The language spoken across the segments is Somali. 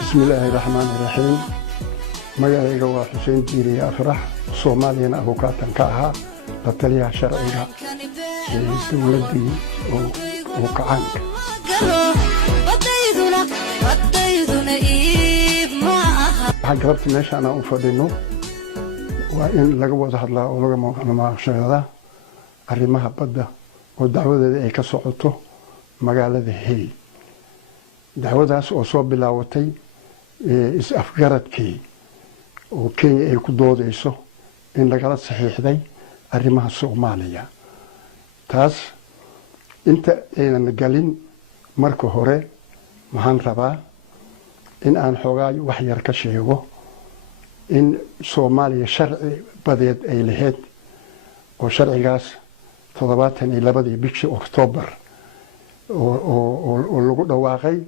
بسم الله الرحمن الرحيم. مجالي جوا حسين ديري أفرح صوماليين أبو كاتن كاها لطليها شرعيها ولدي وكعنك. حقربت ماشي أنا أفضلنه وإن لقوا ذهب الله ولقوا ما شغله أرمها بدأ والدعوة ذي كسرته مجال هي دعوة أصوب بلاوتي إس أفكرت كي وكي يكدود إيسو إن لقلت صحيح ذي أرمها الصومالية تاس أنت إن نقلين مركو هوري مهان ربا إن أن حوغاي وحير كشيغو إن صوماليا شرعي بديت أي لهيد وشرعي غاس تضباطن إلى بدي بيكشي أكتوبر ولغو دواقي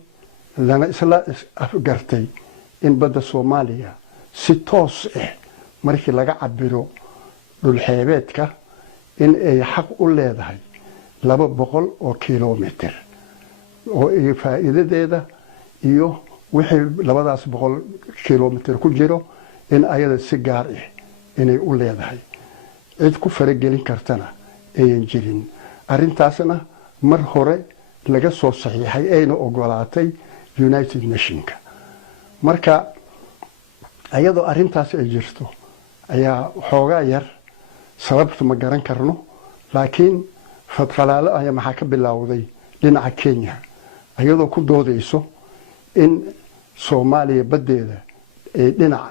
لنا إسلا أفقرتي إن بدا صوماليا ستوس مركي لغا عبرو للحيباتك إن أي حق أولادهي لابا بقول أو كيلومتر وإي فائدة ديدا إيو وحي لابداس بقول كيلومتر كل جيرو إن أيضا سيجار إن أولادهي عيد كفر جلين كرتنا أين جلين أرنتاسنا مر هوري لغا سو صحيحي أين أقولاتي United Nationka marka ayadoo arintaas ay jirto ayaa xoogaa yar sababtu ma garan karno laakiin fadqalaalo ayaa maxaa ka bilowday dhinaca Kenya ayadoo ku doodayso in Soomaaliya badeeda ee dhinac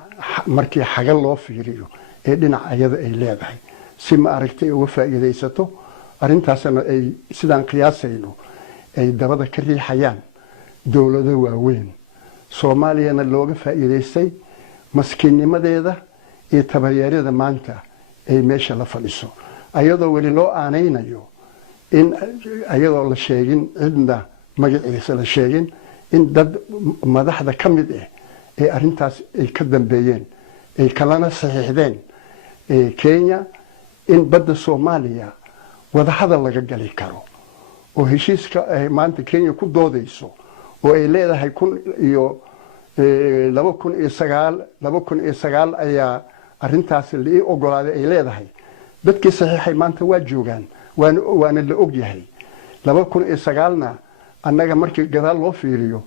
markii xagal loo fiiriyo ee dhinac ayada ay leedahay si ma aragtay uga faa'iideysato arintaasna ay sidaan qiyaasayno ay dabada ka riixayaan dawladda waaweyn Soomaaliyana looga faa'iideystay maskiinimadeeda iyo tabaryarada maanta ay meesha la fadhiso ayadoo wali loo aanaynayo in ayadoo la sheegin cidna magaciisa la sheegin in dad madaxda kamid ah ee arintaas ay ka dambeeyeen ay kalana saxiixdeen Kenya in badda Soomaaliya wada hadal laga gali karo oo heshiiska ay maanta Kenya ku doodayso oo ay leedahay 2009 ayaa arintaas la ogolaaday ay leedahay dadkii saxiixay maanta waa joogan waana la og yahay 2009na annaga markii gadaal loo fiiriyo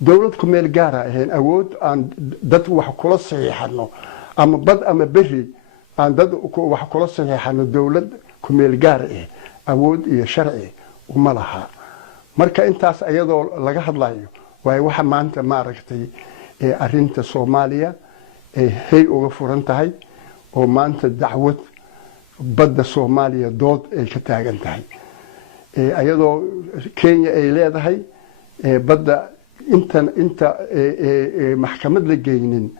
dawlad ku meel gaar ah awood aan dad wax kula saxiixano ama bad ama bari aan dad wax kula saxiixano dawlad ku meel gaar ah awood iyo sharci uma laha marka intaas ayadoo laga hadlayo way waxa maanta ma aragtay arinta Soomaaliya hay uga furan tahay oo maanta dacwad badda Soomaaliya dood ay ka taagan tahay ayadoo Kenya ay leedahay badda inta maxkamad la geeynin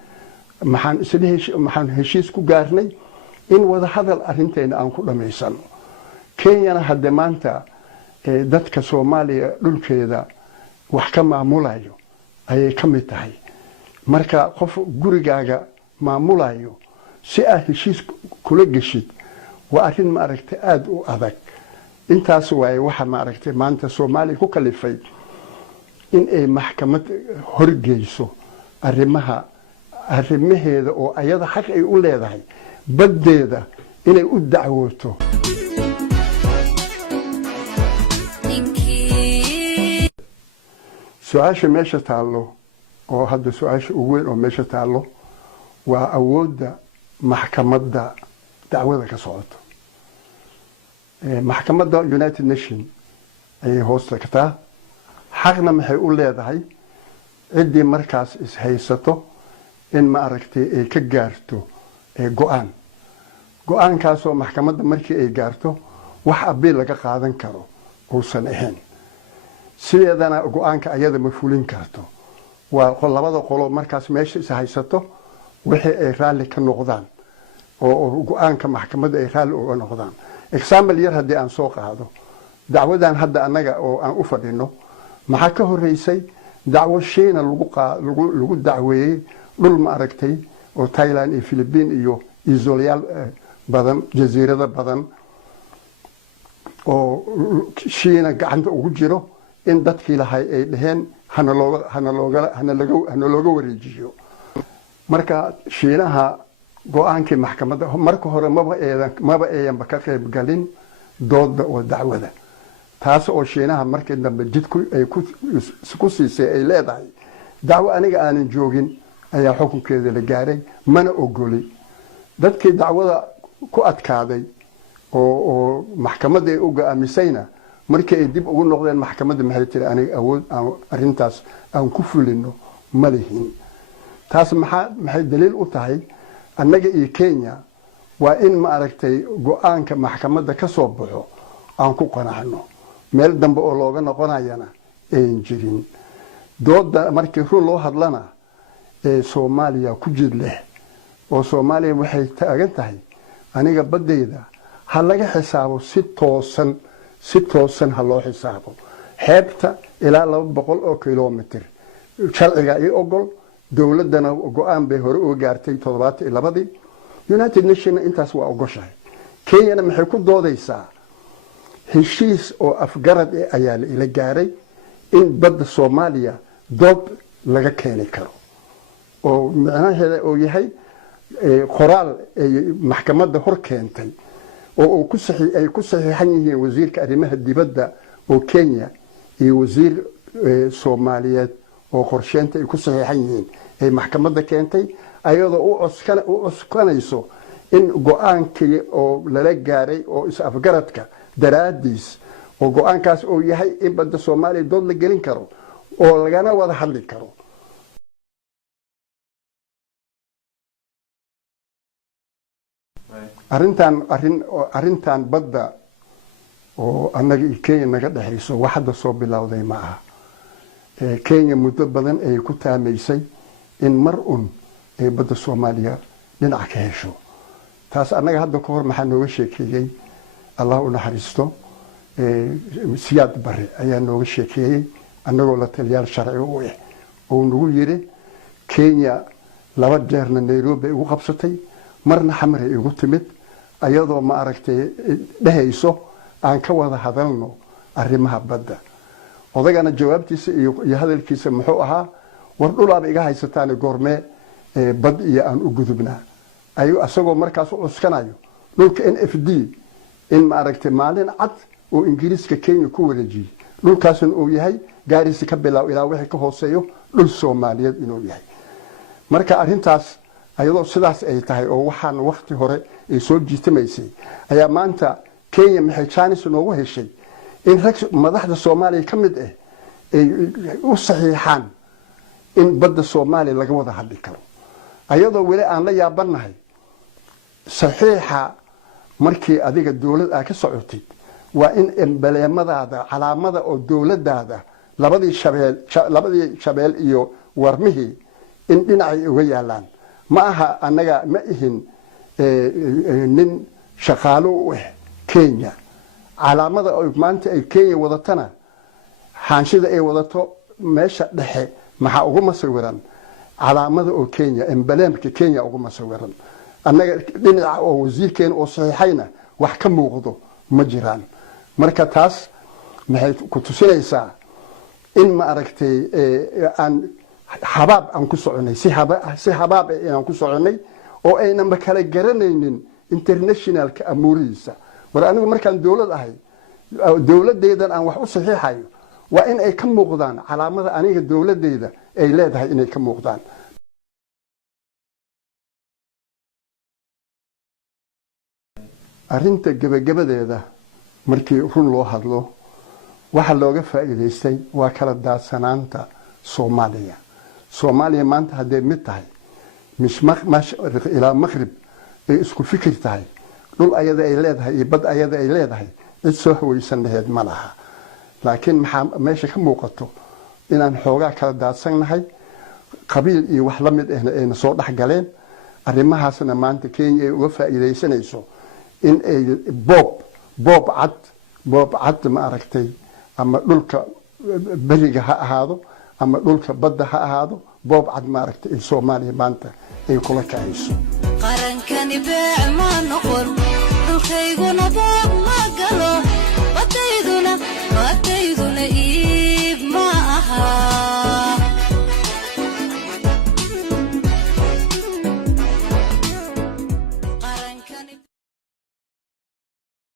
maxaan heshiis ku gaarnay in wada hadal arinteena aan ku dhameysano Kenya hadda maanta dadka Soomaaliya dhulkeeda wax ka maamulayo ayay kamid tahay marka qof gurigaaga maamulayo si ah heshiis kula gashid waa arin ma aragtay aad u adag intaas way waxa ma aragtay maanta Soomaaliya ku kalifay in ay maxkamad horgeyso arrimaheeda oo ayada xaq ay u leedahay badeeda inay u dacwooto سؤال ماشي تعالو أو هذا سؤال أول أو ماشي تعالو وأود محكمة دعوة كصوت محكمة يونايتد نيشن أي هوست كتا حقنا ما هيقول لي هذا عندي مركز هيسته إن ما أركتي كجارتو جوان كاسو محكمة مركي جارتو وحبي لك قاعدن كرو وسنهين sideedana go'aanka ayada ma fulin karto waa labada qolo markaas meesha is haysato wixii ay raali ka noqdaan oo go'aanka maxkamadda ay raali uga noqdaan example yar hadii aan soo qaado dacwadan hadda anaga oo aan u fadhino maxaa ka horeysay dacwo sheena lagu dacweeyay dhul ma aragtay oo Thailand iyo Philippines iyo Israel badan jasiirada badan oo shiina gacanta ugu jiro in dadkii lahay ay dhaheen hana looga wareejiyo marka shiinaha go'aankii maxkamadda marka hore maba eeyanba ka qayb galin dooda oo dacwada taas oo shiinaha markii dambe jidku ay ku siisay ay leedahay dacwo aniga aanan joogin ayaa xukunkeeda la gaaray mana ogoli dadkii dacwada ku adkaaday oo maxkamadda ay u go'aamisayna markii ay dib ugu noqdeen maxkamadda maxay tiri aniga awood arintaas aan ku fulino ma lihin taas maxay daliil u tahay annaga iyo Kenya waa in ma aragtay go'aanka maxkamadda ka soo baxo aan ku qanacno meel dambe oo looga noqonayana aan jirin dooda markii run loo hadlana ee Soomaaliya ku jid leh oo Soomaaliya waxay taagan tahay aniga badayda ha laga xisaabo si toosan ha loo xisaabo xeebta ilaa 200 oo kiiloomitir sharciga ay ogol dawladana go'aan bay hore u gaartay 72 United Nations intaas waa ogoshahay Kenya maxay ku doodaysaa heshiis oo afgarad ayaa la gaaray in badda Soomaaliya doob laga keeni karo oo macnaheedu uu yahay qoraal maxkamadda hor keentay oo ay ku saxiixan yihiin wasiirka arrimaha dibadda oo Kenya iyo wasiir Soomaaliyeed oo qorsheynta ay ku saxiixan yihiin ay maxkamadda keentay ayadoo u cuskanayso in go'aankii oo lala gaaray oo is afgaradka daraadiis oo go'aankaas oo yahay in badda Soomaaliya dood la gelin karo oo lagana wada hadli karo arintan badda oo annaga iyo Kenya naga dhaxayso waxda soo bilowday ma aha Kenya muddo badan ay ku taamaysay in mar ay badda Soomaaliya dhinac ka hesho taas annaga hadda ka hor maxaa nooga sheekeeyay Allah u naxariisto siyaad bare ayaa nooga sheekeeyay annagoo la taliyaal sharci u ah oo nagu yiri Kenya laba jeerna Nairobi ugu qabsatay marna xamre ugu timid ayadoo ma aragtay dhahayso aan ka wada hadalno arrimaha badda odagana jawaabtiisa iyo hadalkiisa muxuu ahaa war dhulaab iga haysataan goorme bad iyo aan u gudubnaa ayu asagoo markaas u cuskanayo dhulka NFD in ma aragtay maalin cad oo Ingiriiska Kenya ku wareejiyay dhulkaasna uu yahay gaarisi ka bilaw ilaa wixii ka hooseeyo dhul Soomaaliyeed inuu yahay marka arintaas ayadoo sidaas ay tahay oo waxaan waqti hore ay soo jiitamaysay ayaa maanta Kenya maxay chance noogu heshay in madaxda Soomaaliya kamid ah ay u saxiixaan in badda Soomaaliya laga wada hadli karo ayadoo wali aan la yaabanahay saxiixa markii adiga dawlad ka socotay waa in embleemadaada calaamada oo dawladdaada labadii shabeel iyo warmihii in dhinacay uga yaalaan ma aha annaga ma ihin nin shaqaalo u ah Kenya calaamada oo maanta ay Kenya wadatana xaanshida ay wadato meesha dhexe maxaa ugu masawiran calaamada oo Kenya embleemka Kenya ugu masawiran annaga dhinaca oo wasiirkeen oo saxiixayna wax ka muuqdo ma jiraan marka taas maxay ku tusinaysaa in ma aragtay aan habaab aan ku soconay si habaab aan ku soconay oo aynan ma kala garanaynin internationalka amuurihiisa war anigu markaan dawlad ahay dawladeedan aan wax u saxiixayo waa in ay ka muuqdaan calaamada aniga dawladeeda ay leedahay inay ka muuqdaan arinta gabagabadeeda markii run loo hadlo waxa looga faa'iideystay waa kala daadsanaanta Soomaaliya maanta hadday mid tahay mashriq ilaa maghrib ay isku fikir tahay dhul ayada ay leedahay iyo bad ayada ay leedahay cid soo hawaysan lahayd ma laha laakiin maxaa meesha ka muuqato inaan xoogaa kala daadsanahay qabiil iyo wax la mid ah ayna soo dhax galeen arrimahaasna maanta Kenya ay uga faa'iideysanayso in ay boob cad ma aragtay ama dhulka bariga ha ahaado ama dhulka badda ha ahaado boob cad ma aragtay in Soomaaliya maanta ay kula kacayso qarankani baa ma